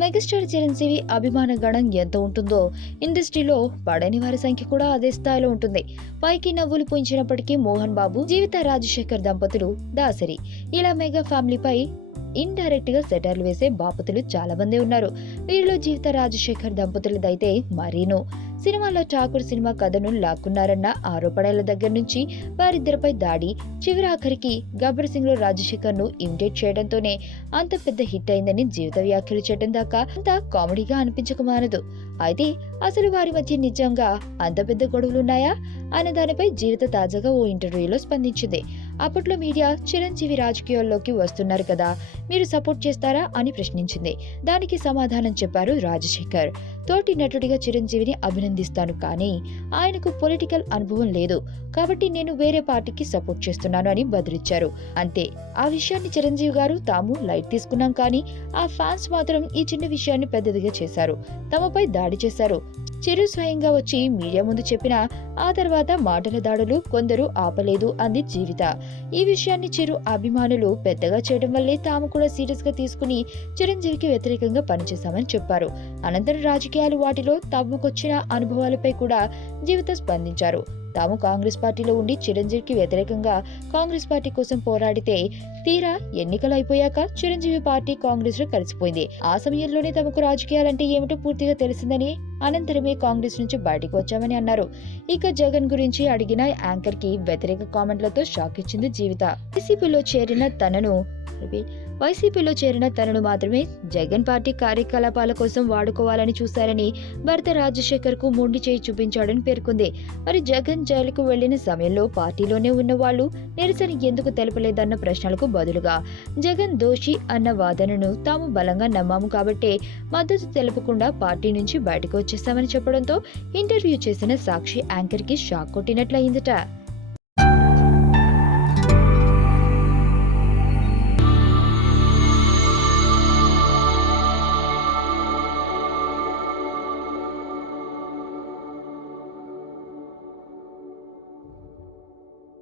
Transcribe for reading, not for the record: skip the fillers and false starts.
Megastar Chiranjeevi అభిమాన గణం ఎంత ఉంటుందో ఇండస్ట్రీలో పడని వారి సంఖ్య కూడా అదే స్థాయిలో ఉంటుంది. పైకి నవ్వులు పూయించినప్పటికీ మోహన్ బాబు, జీవిత రాజశేఖర్ దంపతులు దాసరి, ఇలా మెగా ఫ్యామిలీపై ఇండైరెక్ట్ గా సెటర్లు వేసే బాపతులు చాలా మంది ఉన్నారు. వీరిలో జీవిత రాజశేఖర్ దంపతులదైతే మరీను. సినిమాలో ఠాకూర్ సినిమా కథను లాక్కున్నారన్న ఆరోపణల దగ్గర నుంచి వారిద్దరిపై దాడి, చివరి ఆఖరికి గబ్బర్ సింగ్ లో రాజశేఖర్ ను ఇమిటేట్ చేయడంతోనే అంత పెద్ద హిట్ అయిందని జీవిత వ్యాఖ్యలు చేయడం దాకా అంత కామెడీగా అనిపించక మానదు. అయితే అసలు వారి మధ్య నిజంగా అంత పెద్ద గొడవలున్నాయా అనే దానిపై జీవిత తాజాగా ఓ ఇంటర్వ్యూలో స్పందించింది. అప్పట్లో మీడియా చిరంజీవి రాజకీయాల్లోకి వస్తున్నారు కదా, మీరు సపోర్ట్ చేస్తారా అని ప్రశ్నించింది. దానికి సమాధానం చెప్పారు రాజశేఖర్. తోటి నటుడిగా చిరంజీవిని అభినందిస్తాను, కానీ ఆయనకు పొలిటికల్ అనుభవం లేదు కాబట్టి నేను వేరే పార్టీకి సపోర్ట్ చేస్తున్నాను అని బదులిచ్చారు. అంతే. ఆ విషయాన్ని చిరంజీవి గారు తాము లైట్ తీసుకున్నాం, కానీ ఆ ఫ్యాన్స్ మాత్రం ఈ చిన్న విషయాన్ని పెద్దదిగా చేశారు, తమపై దాడి చేశారు. చిరు స్వయంగా వచ్చి మీడియా ముందు చెప్పినా ఆ తర్వాత మాటల దాడులు కొందరు ఆపలేదు అంది జీవిత. ఈ విషయాన్ని చిరు అభిమానులు పెద్దగా చేయడం వల్లే తాము కూడా సీరియస్ గా తీసుకుని చిరంజీవికి వ్యతిరేకంగా పనిచేశామని చెప్పారు. అనంతరం రాజకీయాలు, వాటిలో తమకొచ్చిన అనుభవాలపై కూడా జీవిత స్పందించారు. తాము కాంగ్రెస్ పార్టీలో ఉండి చిరంజీవికి వ్యతిరేకంగా కాంగ్రెస్ పార్టీ కోసం పోరాడితే తీరా ఎన్నికలు అయిపోయాక చిరంజీవి పార్టీ కాంగ్రెస్ లో కలిసిపోయింది. ఆ సమయంలోనే తమకు రాజకీయాలంటే ఏమిటో పూర్తిగా తెలిసిందని, అనంతరమే కాంగ్రెస్ నుంచి బయటకు వచ్చామని అన్నారు. ఇక జగన్ గురించి అడిగిన యాంకర్ కి వ్యతిరేక కామెంట్లతో షాక్ ఇచ్చింది జీవిత. వైసీపీలో చేరిన తనను మాత్రమే జగన్ పార్టీ కార్యకలాపాల కోసం వాడుకోవాలని చూశారని, భర్త రాజశేఖర్ కు మొండి చేయి చూపించాడని పేర్కొంది. మరి జగన్ జైలుకు వెళ్లిన సమయంలో పార్టీలోనే ఉన్న వాళ్ళు నిరసన ఎందుకు తెలపలేదన్న ప్రశ్నలకు బదులుగా జగన్ దోషి అన్న వాదనను తాము బలంగా నమ్మాము కాబట్టే మద్దతు తెలుపకుండా పార్టీ నుంచి బయటకు వచ్చేస్తామని చెప్పడంతో ఇంటర్వ్యూ చేసిన సాక్షి యాంకర్ కి షాక్ కొట్టినట్లయిందట.